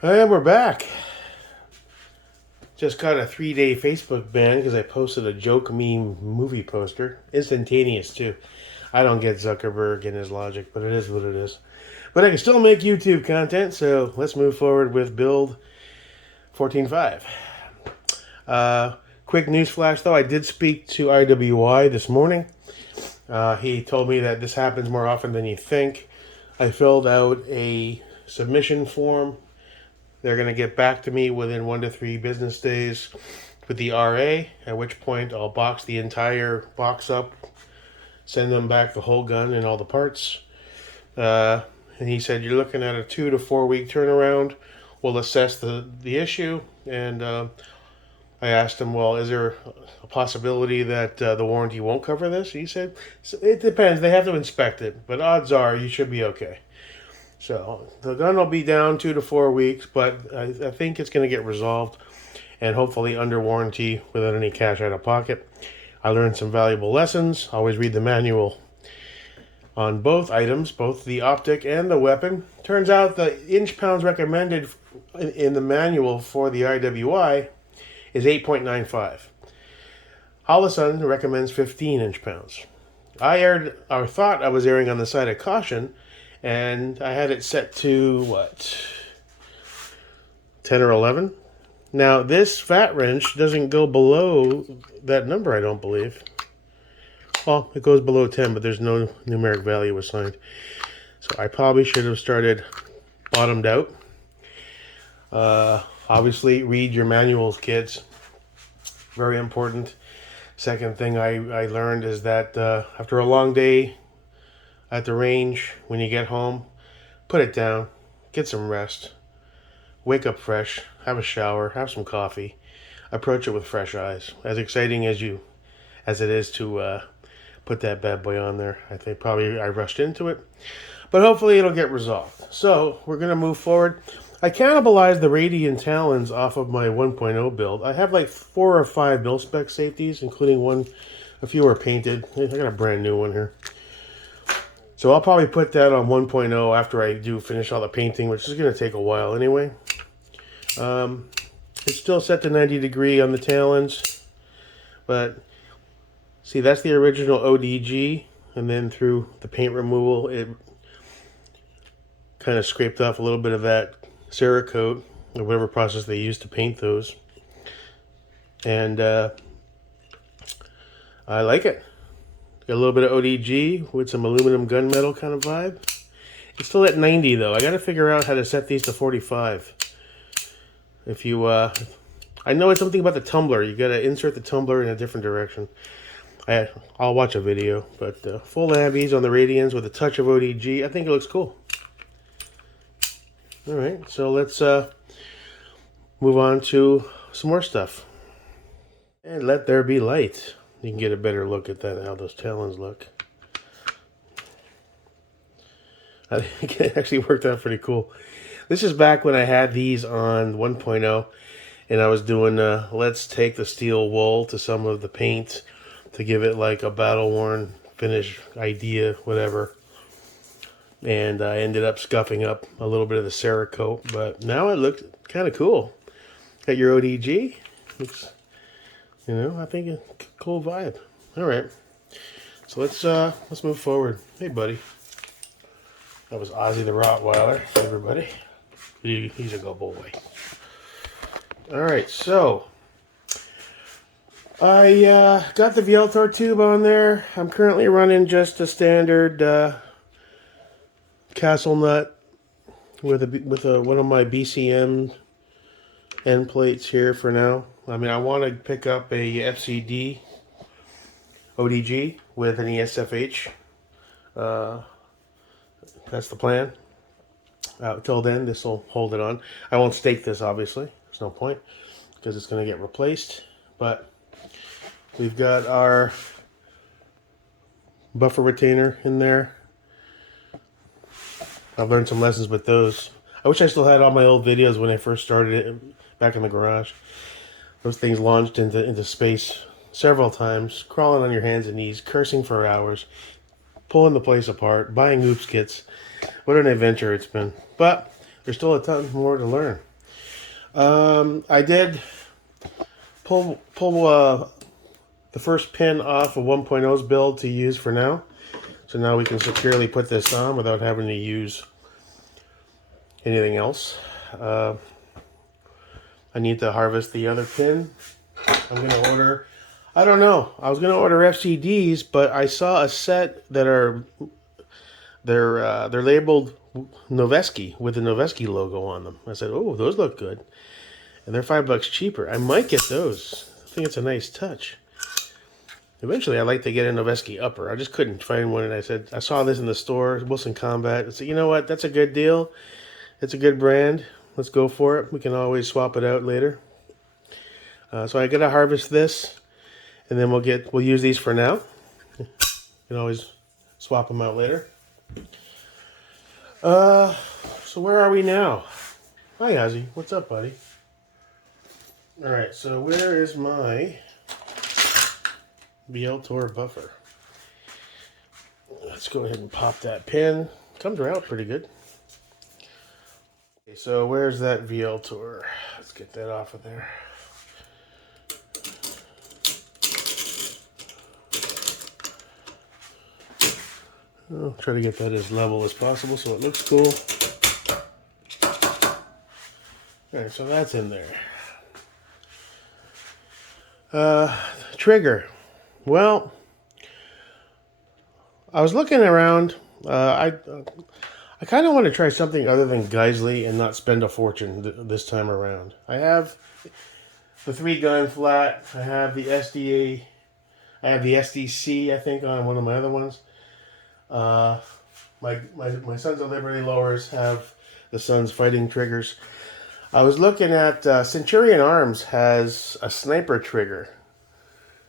And we're back. Just got a 3-day Facebook ban because I posted a joke meme movie poster. Instantaneous, too. I don't get Zuckerberg and his logic, but it is what it is. But I can still make YouTube content, so let's move forward with build 14.5. Quick news flash, though. I did speak to IWI this morning. He told me that this happens more often than you think. I filled out a submission form. They're going to get back to me within 1 to 3 business days with the RA, at which point I'll box the entire box up, send them back the whole gun and all the parts. And he said, you're looking at a 2 to 4 week turnaround. We'll assess the issue. And I asked him, well, is there a possibility that the warranty won't cover this? He said, it depends. They have to inspect it. But odds are you should be okay. So the gun will be down 2 to 4 weeks, but I think it's going to get resolved and hopefully under warranty without any cash out of pocket. I learned some valuable lessons. Always read the manual on both items, both the optic and the weapon. Turns out the inch pounds recommended in the manual for the IWI is 8.95. Holosun recommends 15 inch pounds. I thought I was erring on the side of caution, and I had it set to 10 or 11. Now this fat wrench doesn't go below that number, I don't believe. Well, it goes below 10, but there's no numeric value assigned. So I probably should have started bottomed out. Obviously, read your manuals, kids. Very important. Second thing I learned is that after a long day at the range, when you get home, put it down, get some rest, wake up fresh, have a shower, have some coffee, approach it with fresh eyes. As exciting as it is to put that bad boy on there, I think probably I rushed into it, but hopefully it'll get resolved. So we're gonna move forward. I cannibalized the Radiant Talons off of my 1.0 build. I have like 4 or 5 mil-spec safeties, including one. A few are painted. I got a brand new one here. So I'll probably put that on 1.0 after I do finish all the painting, which is going to take a while anyway. It's still set to 90 degree on the talons, but see, that's the original ODG, and then through the paint removal, it kind of scraped off a little bit of that Cerakote, or whatever process they used to paint those. And I like it. Got a little bit of ODG with some aluminum gunmetal kind of vibe. It's still at 90 though. I got to figure out how to set these to 45. If you, I know it's something about the tumbler. You got to insert the tumbler in a different direction. I'll watch a video, but full ambies on the Radians with a touch of ODG. I think it looks cool. All right, so let's move on to some more stuff. And let there be light. You can get a better look at that, how those talons look. I think it actually worked out pretty cool. This is back when I had these on 1.0, and I was doing let's take the steel wool to some of the paint to give it like a battle-worn finish idea, whatever. And I ended up scuffing up a little bit of the Cerakote, but now it looks kind of cool. Got your ODG. Looks, I think a cool vibe. All right, so let's move forward. Hey, buddy. That was Ozzy the Rottweiler. Everybody, he's a good boy. All right, so I got the Vieltor tube on there. I'm currently running just a standard castle nut with one of my BCM end plates here for now. I mean, I want to pick up a FCD ODG with an ESFH. That's the plan. Till then, this will hold it on. I won't stake this, obviously. There's no point because it's going to get replaced. But we've got our buffer retainer in there. I've learned some lessons with those. I wish I still had all my old videos when I first started it back in the garage. Those things launched into space several times, crawling on your hands and knees, cursing for hours, pulling the place apart, buying oops kits. What an adventure it's been. But there's still a ton more to learn. I did pull the first pin off of 1.0's build to use for now. So now we can securely put this on without having to use anything else. I need to harvest the other pin. I'm going to order, I don't know, I was going to order FCDs, but I saw a set that are, they're labeled Noveski with the Noveski logo on them. I said, oh, those look good. And they're $5 cheaper. I might get those. I think it's a nice touch. Eventually, I'd like to get a Noveski upper. I just couldn't find one, and I said, I saw this in the store, Wilson Combat. I said, you know what? That's a good deal. It's a good brand. Let's go for it. We can always swap it out later. So I gotta harvest this, and then we'll use these for now. You can always swap them out later. So where are we now? Hi, Ozzy. What's up, buddy? All right. So where is my Vialtor buffer? Let's go ahead and pop that pin. Comes out pretty good. Okay, so where's that Vialtor? Let's get that off of there. I'll try to get that as level as possible so it looks cool. Alright, so that's in there. Trigger. Well, I was looking around. I kind of want to try something other than Geisley and not spend a fortune this time around. I have the 3-gun flat. I have the SDA. I have the SDC, I think, on one of my other ones. My Sons of Liberty lowers have the Sons fighting triggers. I was looking at Centurion Arms has a sniper trigger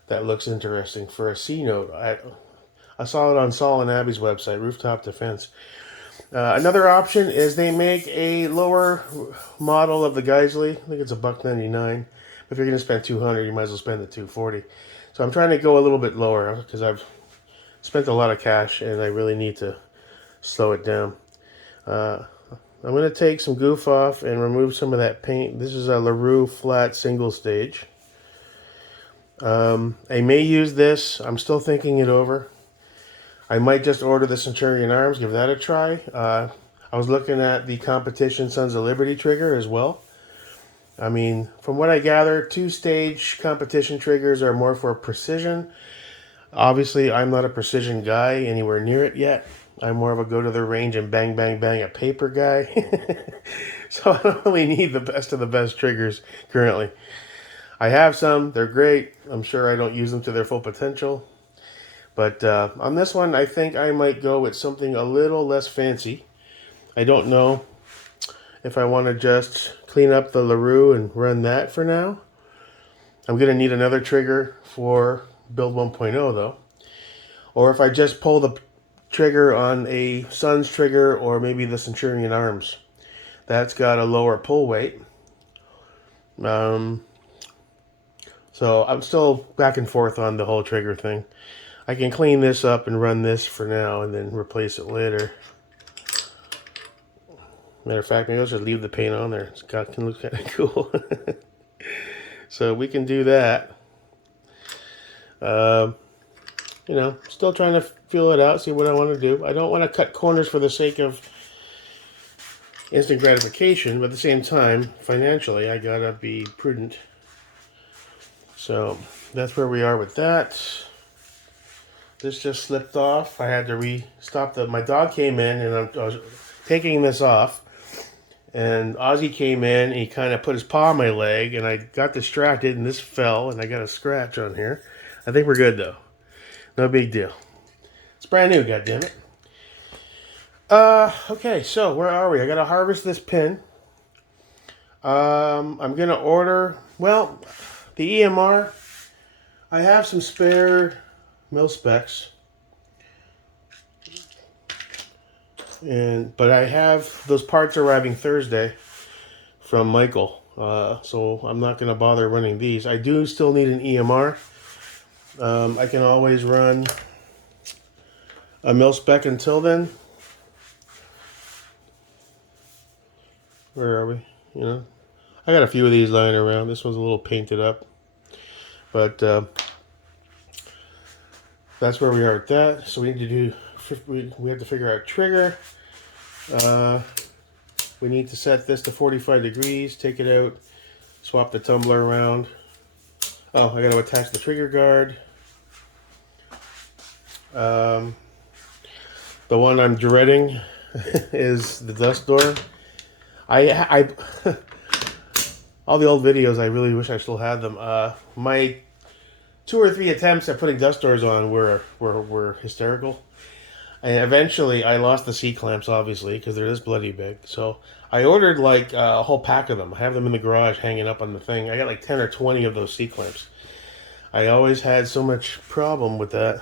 that looks interesting for a C note. I saw it on Saul and Abby's website, Rooftop Defense. Another option is they make a lower model of the Geisley. I think it's $1.99. If you're going to spend $200, you might as well spend the $240. So I'm trying to go a little bit lower because I've spent a lot of cash and I really need to slow it down. I'm going to take some goof off and remove some of that paint. This is a LaRue flat single stage. I may use this. I'm still thinking it over. I might just order the Centurion Arms, give that a try. I was looking at the competition Sons of Liberty trigger as well. I mean, from what I gather, 2-stage competition triggers are more for precision. Obviously, I'm not a precision guy anywhere near it yet. I'm more of a go to the range and bang, bang, bang a paper guy. So I don't really need the best of the best triggers currently. I have some. They're great. I'm sure I don't use them to their full potential. But on this one, I think I might go with something a little less fancy. I don't know if I want to just clean up the LaRue and run that for now. I'm going to need another trigger for build 1.0 though. Or if I just pull the trigger on a Sons trigger or maybe the Centurion Arms. That's got a lower pull weight. So I'm still back and forth on the whole trigger thing. I can clean this up and run this for now and then replace it later. Matter of fact, maybe I'll just leave the paint on there. It can look kind of cool. So we can do that. You know, still trying to feel it out, see what I want to do. I don't want to cut corners for the sake of instant gratification, but at the same time, financially, I gotta be prudent. So that's where we are with that. This just slipped off. I had to stop my dog came in and I was taking this off. And Ozzy came in and he kind of put his paw on my leg and I got distracted and this fell and I got a scratch on here. I think we're good though. No big deal. It's brand new, goddammit. Okay, so where are we? I gotta harvest this pin. I'm gonna order, well, the EMR. I have some spare mil specs. But I have those parts arriving Thursday from Michael. So I'm not gonna bother running these. I do still need an EMR. I can always run a mil spec until then. Where are we? You know, I got a few of these lying around. This one's a little painted up. But that's where we are at that. So we need to do, we have to figure out trigger. We need to set this to 45 degrees, take it out, swap the tumbler around. Oh, I got to attach the trigger guard. The one I'm dreading is the dust door. I all the old videos, I really wish I still had them. My 2 or 3 attempts at putting dust doors on were hysterical. And eventually, I lost the C-clamps, obviously, because they're this bloody big. So I ordered like a whole pack of them. I have them in the garage hanging up on the thing. I got like 10 or 20 of those C-clamps. I always had so much problem with that.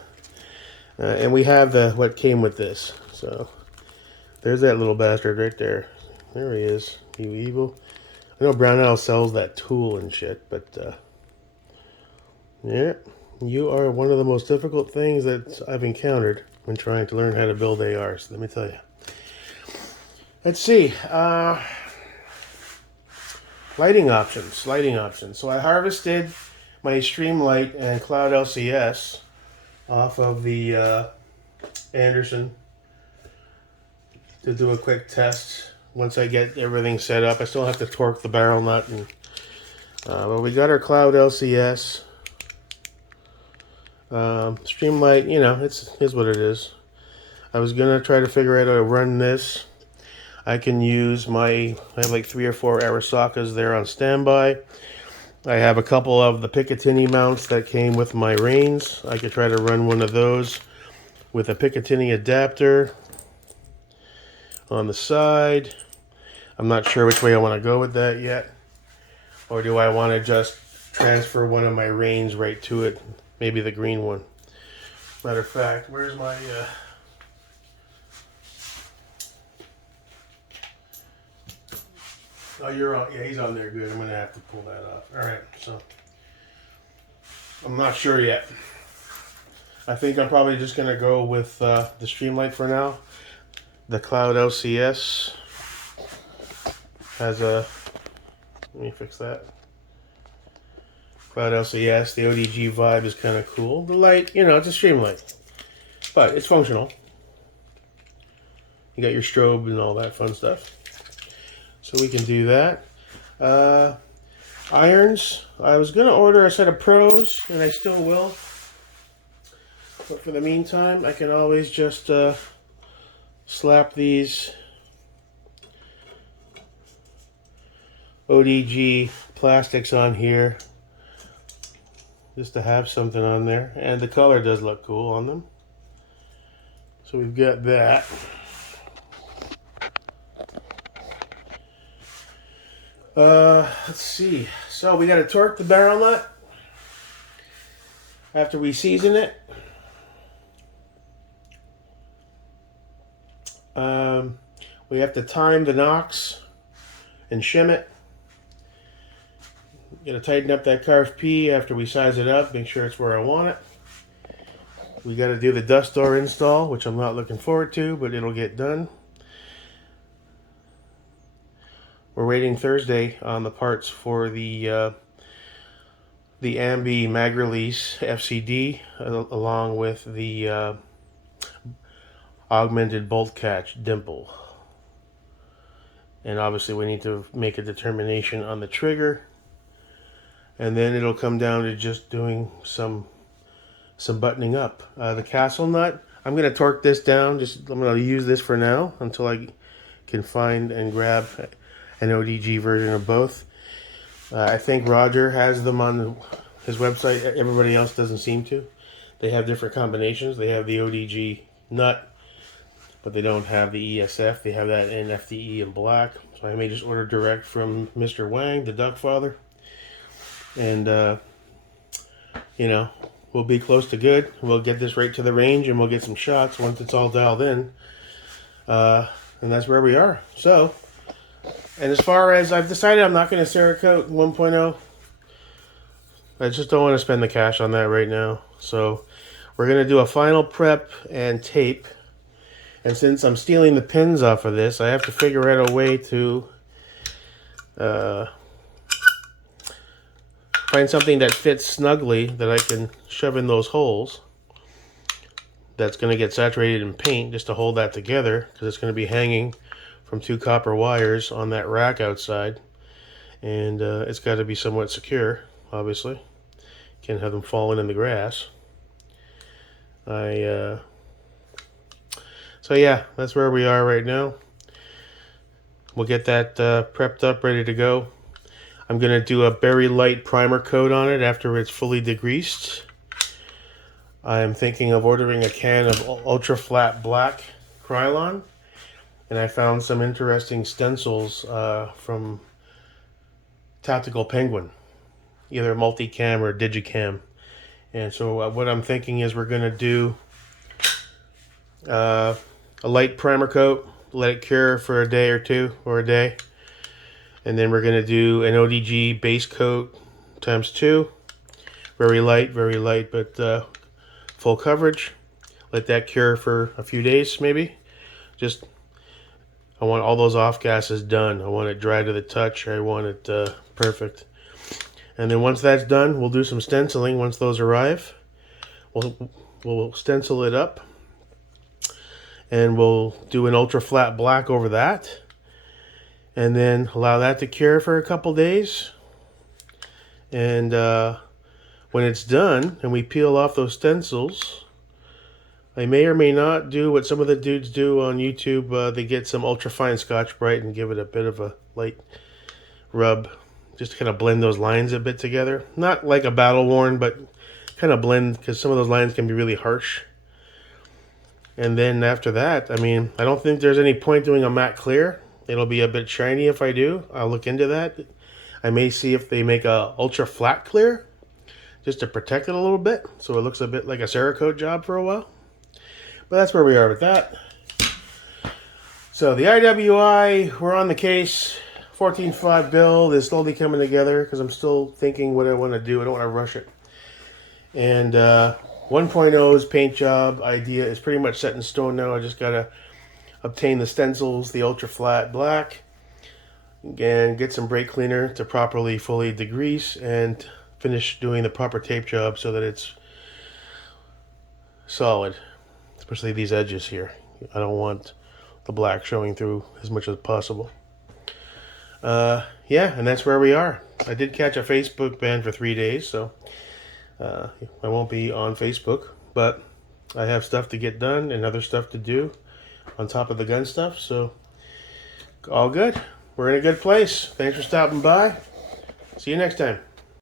And we have what came with this. So there's that little bastard right there. There he is. You evil. I know Brownell sells that tool and shit, but yeah, you are one of the most difficult things that I've encountered when trying to learn how to build ARs. Let me tell you. Let's see. Lighting options. So I harvested my Streamlight and Cloud LCS off of the Anderson to do a quick test. Once I get everything set up, I still have to torque the barrel nut. And but we got our Cloud LCS. Streamlight, you know, here's what it is. I was gonna try to figure out how to run this. I can use I have like 3 or 4 Arasakas there on standby. I have a couple of the Picatinny mounts that came with my reins. I could try to run one of those with a Picatinny adapter on the side. I'm not sure which way I want to go with that yet. Or do I want to just transfer one of my reins right to it? Maybe the green one. Matter of fact, where's my... Oh, you're on. Yeah, he's on there. Good. I'm going to have to pull that off. All right, so... I'm not sure yet. I think I'm probably just going to go with the Streamlight for now. The Cloud LCS has a... Let me fix that. Cloud LCS, the ODG vibe is kind of cool. The light, you know, it's a Streamlight. But it's functional. You got your strobe and all that fun stuff. So we can do that. Irons. I was going to order a set of Pros, and I still will. But for the meantime, I can always just slap these ODG plastics on here just to have something on there. And the color does look cool on them. So we've got that. Let's see. So we got to torque the barrel nut after we season it. We have to time the nocks and shim it. Got to tighten up that carved P after we size it up, make sure it's where I want it. We got to do the dust door install, which I'm not looking forward to, but it'll get done. We're waiting Thursday on the parts for the Ambi mag release FCD, along with the augmented bolt catch dimple. And obviously we need to make a determination on the trigger. And then it'll come down to just doing some buttoning up. The castle nut, I'm going to torque this down. I'm going to use this for now until I can find and grab an ODG version of both. I think Roger has them on his website. Everybody else doesn't seem to. They have different combinations. They have the ODG nut, but they don't have the ESF. They have that in FDE in black. So I may just order direct from Mr. Wang, the Duck Father. And, you know, we'll be close to good. We'll get this right to the range and we'll get some shots once it's all dialed in. And that's where we are. So, and as far as I've decided, I'm not going to Cerakote 1.0. I just don't want to spend the cash on that right now. So we're going to do a final prep and tape. And since I'm stealing the pins off of this, I have to figure out a way to find something that fits snugly that I can shove in those holes. That's going to get saturated in paint just to hold that together, because it's going to be hanging from 2 copper wires on that rack outside. And it's got to be somewhat secure, obviously. Can't have them falling in the grass. So yeah, that's where we are right now. We'll get that prepped up, ready to go. I'm going to do a very light primer coat on it after it's fully degreased. I'm thinking of ordering a can of ultra flat black Krylon. And I found some interesting stencils from Tactical Penguin, either multicam or digicam. And so what I'm thinking is we're going to do a light primer coat, let it cure for a day or two, or a day. And then we're going to do an ODG base coat times 2. Very light, but full coverage. Let that cure for a few days, maybe. I want all those off gases done. I want it dry to the touch. I want it perfect. And then once that's done, we'll do some stenciling. Once those arrive, we'll stencil it up. And we'll do an ultra flat black over that. And then allow that to cure for a couple days. And when it's done and we peel off those stencils, I may or may not do what some of the dudes do on YouTube. They get some ultra-fine Scotch-Brite and give it a bit of a light rub, just to kind of blend those lines a bit together. Not like a battle-worn, but kind of blend, because some of those lines can be really harsh. And then after that, I mean, I don't think there's any point doing a matte clear. It'll be a bit shiny if I do. I'll look into that. I may see if they make a ultra-flat clear, just to protect it a little bit, so it looks a bit like a Cerakote job for a while. But that's where we are with that. So the IWI, we're on the case. 14.5 build is slowly coming together because I'm still thinking what I want to do. I don't want to rush it. And 1.0's paint job idea is pretty much set in stone now. I just got to obtain the stencils, the ultra flat black, and get some brake cleaner to properly fully degrease and finish doing the proper tape job so that it's solid. Especially these edges here. I don't want the black showing through as much as possible. Yeah, and that's where we are. I did catch a Facebook ban for 3 days, so I won't be on Facebook. But I have stuff to get done and other stuff to do on top of the gun stuff. So all good. We're in a good place. Thanks for stopping by. See you next time.